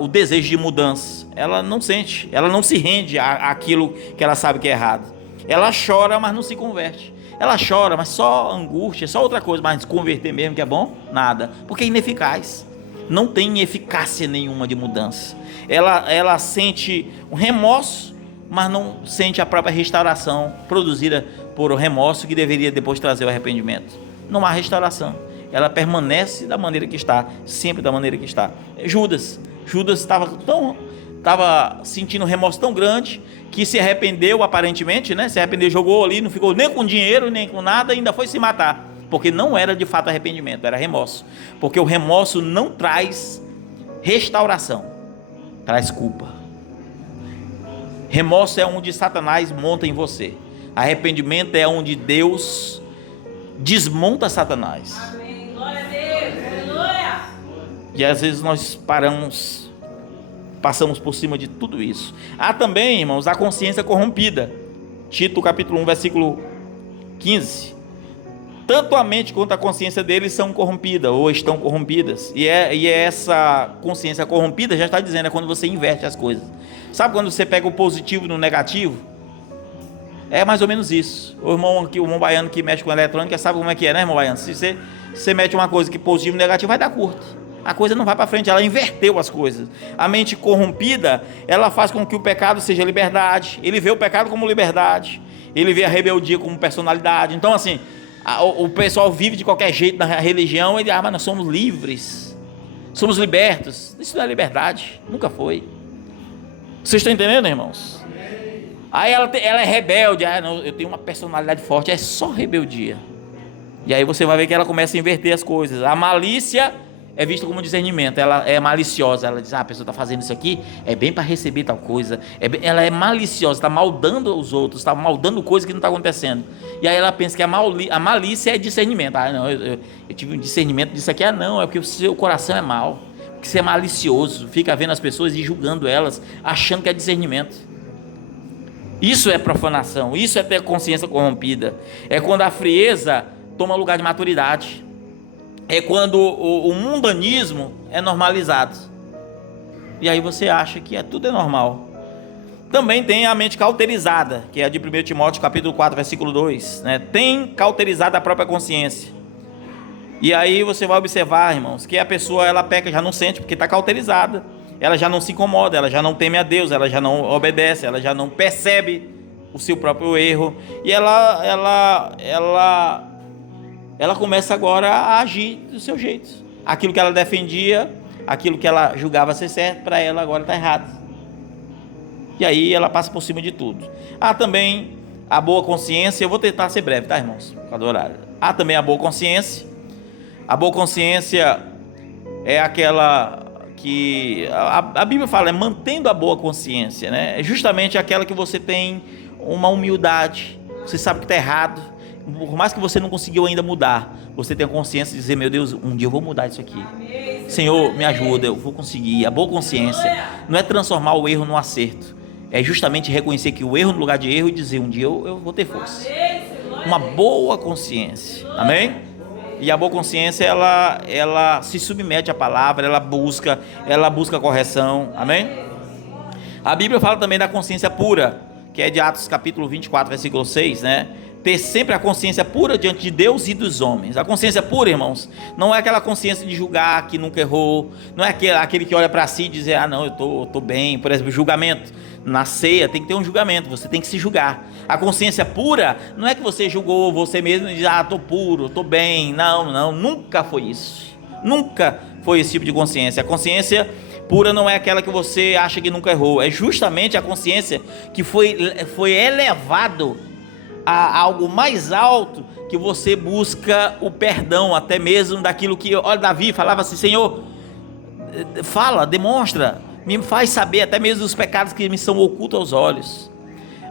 o desejo de mudança. Ela não sente, ela não se rende àquilo que ela sabe que é errado. Ela chora, mas não se converte. Ela chora, mas só angústia, só outra coisa, mas se converter mesmo que é bom, nada, porque é ineficaz. Não tem eficácia nenhuma de mudança. Ela sente um remorso, mas não sente a própria restauração produzida por o remorso que deveria depois trazer o arrependimento. Não há restauração. Ela permanece da maneira que está, sempre da maneira que está. Judas estava sentindo um remorso tão grande que se arrependeu aparentemente, né? Se arrependeu, jogou ali, não ficou nem com dinheiro, nem com nada, ainda foi se matar. Porque não era de fato arrependimento, era remorso. Porque o remorso não traz restauração, traz culpa. Remorso é onde Satanás monta em você. Arrependimento é onde Deus desmonta Satanás. Amém. Glória a Deus. Aleluia. E às vezes nós passamos por cima de tudo isso. Há também, irmãos, a consciência corrompida. Tito capítulo 1, versículo 15. Tanto a mente quanto a consciência deles são corrompidas, ou estão corrompidas. E essa consciência corrompida, já está dizendo, é quando você inverte as coisas. Sabe quando você pega o positivo no negativo? É mais ou menos isso. O irmão baiano que mexe com eletrônica sabe como é que é, né, irmão baiano? Se você mete uma coisa que positivo e negativo, vai dar curto. A coisa não vai para frente, ela inverteu as coisas. A mente corrompida, ela faz com que o pecado seja liberdade. Ele vê o pecado como liberdade. Ele vê a rebeldia como personalidade. Então, assim, o pessoal vive de qualquer jeito na religião. Ele mas nós somos livres, somos libertos. Isso não é liberdade, nunca foi. Vocês estão entendendo, irmãos? Aí ela é rebelde. Não, eu tenho uma personalidade forte. É só rebeldia. E aí você vai ver que ela começa a inverter as coisas. A malícia é vista como discernimento. Ela é maliciosa. Ela diz, a pessoa está fazendo isso aqui é bem para receber tal coisa. Ela é maliciosa, está maldando os outros, está maldando coisa que não está acontecendo. E aí ela pensa que a malícia é discernimento. Não, eu tive um discernimento disso aqui. Não, é porque o seu coração é mau, porque você é malicioso, fica vendo as pessoas e julgando elas, achando que é discernimento. Isso é profanação, isso é ter consciência corrompida. É quando a frieza toma lugar de maturidade. É quando o mundanismo é normalizado. E aí você acha que tudo é normal. Também tem a mente cauterizada, que é a de 1 Timóteo capítulo 4, versículo 2. Né? Tem cauterizado a própria consciência. E aí você vai observar, irmãos, que a pessoa ela peca, já não sente, porque está cauterizada. Ela já não se incomoda, ela já não teme a Deus, ela já não obedece, ela já não percebe o seu próprio erro. E ela começa agora a agir do seu jeito. Aquilo que ela defendia, aquilo que ela julgava ser certo, para ela agora está errado. E aí ela passa por cima de tudo. Há também a boa consciência. Eu vou tentar ser breve, tá, irmãos? Por causa do horário. Há também a boa consciência. A boa consciência é aquela que a Bíblia fala, é mantendo a boa consciência, né? É justamente aquela que você tem uma humildade, você sabe que está errado, por mais que você não conseguiu ainda mudar, você tem a consciência de dizer, meu Deus, um dia eu vou mudar isso aqui. Senhor, me ajuda, eu vou conseguir. A boa consciência não é transformar o erro no acerto, é justamente reconhecer que o erro no lugar de erro e dizer, um dia eu vou ter força. Uma boa consciência, amém? E a boa consciência, ela se submete à palavra, ela busca correção, amém? A Bíblia fala também da consciência pura, que é de Atos capítulo 24, versículo 6, né? Ter sempre a consciência pura diante de Deus e dos homens. A consciência pura, irmãos, não é aquela consciência de julgar que nunca errou, não é aquele que olha para si e diz, não, eu tô bem. Por exemplo, julgamento. Na ceia tem que ter um julgamento, você tem que se julgar. A consciência pura não é que você julgou você mesmo e diz, tô puro, tô bem. Não, nunca foi isso. Nunca foi esse tipo de consciência. A consciência pura não é aquela que você acha que nunca errou, é justamente a consciência que foi elevado a algo mais alto, que você busca o perdão, até mesmo daquilo que, olha, Davi falava assim, Senhor, fala, demonstra, me faz saber até mesmo os pecados que me são ocultos aos olhos.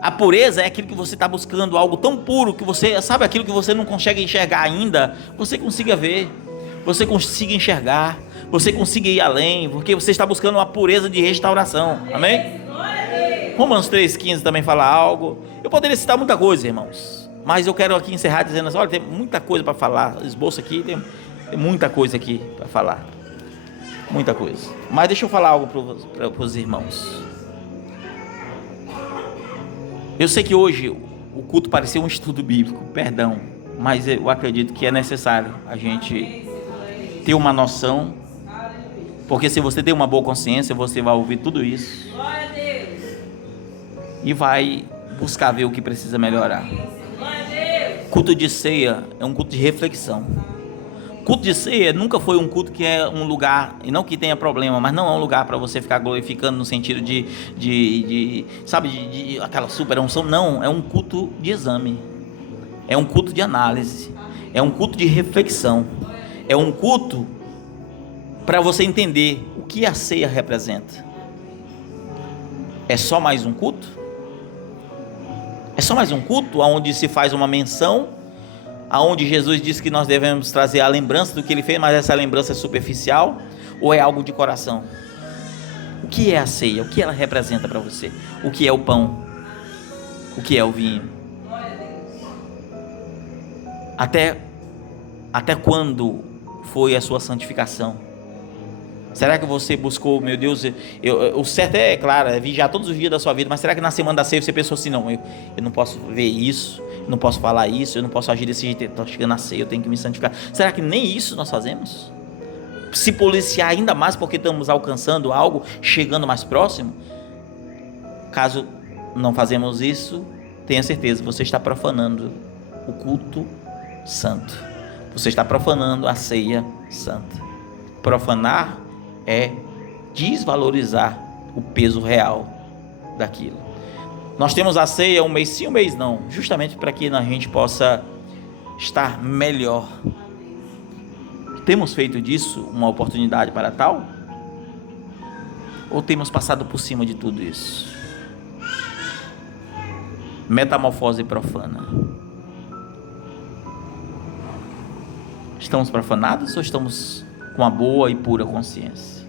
A pureza é aquilo que você está buscando, algo tão puro, que você, sabe aquilo que você não consegue enxergar ainda, você consiga ver, você consiga enxergar, você consiga ir além, porque você está buscando uma pureza de restauração, amém? Romanos 3,15 também fala algo. Eu poderia citar muita coisa, irmãos, mas eu quero aqui encerrar dizendo assim, olha, tem muita coisa para falar, esboço aqui, tem muita coisa aqui para falar, muita coisa, mas deixa eu falar algo para os irmãos. Eu sei que hoje o culto pareceu um estudo bíblico, perdão, mas eu acredito que é necessário a gente ter uma noção, porque se você tem uma boa consciência, você vai ouvir tudo isso e vai buscar ver o que precisa melhorar. Culto de ceia é um culto de reflexão. Culto de ceia nunca foi um culto que é um lugar, e não que tenha problema, mas não é um lugar para você ficar glorificando no sentido de aquela super unção. Não, é um culto de exame, é um culto de análise, é um culto de reflexão, é um culto para você entender o que a ceia representa. É só mais um culto? É só mais um culto onde se faz uma menção, aonde Jesus disse que nós devemos trazer a lembrança do que ele fez, mas essa lembrança é superficial? ou é algo de coração? O que é a ceia? O que ela representa para você? O que é o pão? O que é o vinho? Até quando foi a sua santificação? Será que você buscou, meu Deus, o certo é, claro, é vigiar todos os dias da sua vida, mas será que na semana da ceia você pensou assim, não, eu não posso ver isso, eu não posso falar isso, eu não posso agir desse jeito, estou chegando na ceia, eu tenho que me santificar? Será que nem isso nós fazemos? Se policiar ainda mais porque estamos alcançando algo, chegando mais próximo? Caso não fazemos isso, tenha certeza, você está profanando o culto santo, você está profanando a ceia santa. Profanar é desvalorizar o peso real daquilo. Nós temos a ceia um mês sim, um mês não, justamente para que a gente possa estar melhor. Temos feito disso uma oportunidade para tal? Ou temos passado por cima de tudo isso? Metamorfose profana. Estamos profanados ou estamos com uma boa e pura consciência?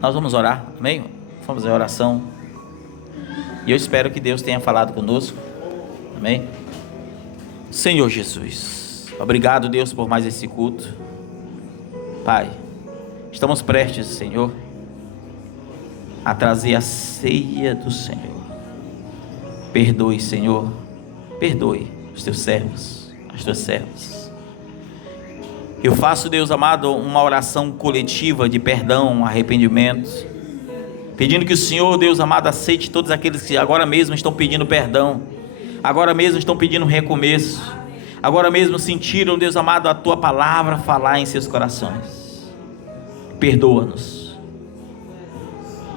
Nós vamos orar, amém? Vamos fazer a oração. E eu espero que Deus tenha falado conosco, amém? Senhor Jesus, obrigado, Deus, por mais esse culto. Pai, estamos prestes, Senhor, a trazer a ceia do Senhor. Perdoe, Senhor, perdoe os teus servos, as tuas servas. Eu faço, Deus amado, uma oração coletiva de perdão, arrependimento, pedindo que o Senhor, Deus amado, aceite todos aqueles que agora mesmo estão pedindo perdão, agora mesmo estão pedindo recomeço, agora mesmo sentiram, Deus amado, a tua palavra falar em seus corações. Perdoa-nos.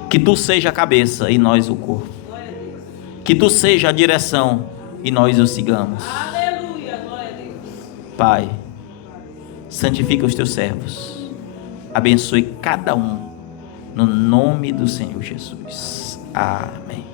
Que tu seja a cabeça e nós o corpo. Que tu seja a direção e nós o sigamos. Pai, santifica os teus servos, abençoe cada um, no nome do Senhor Jesus, amém.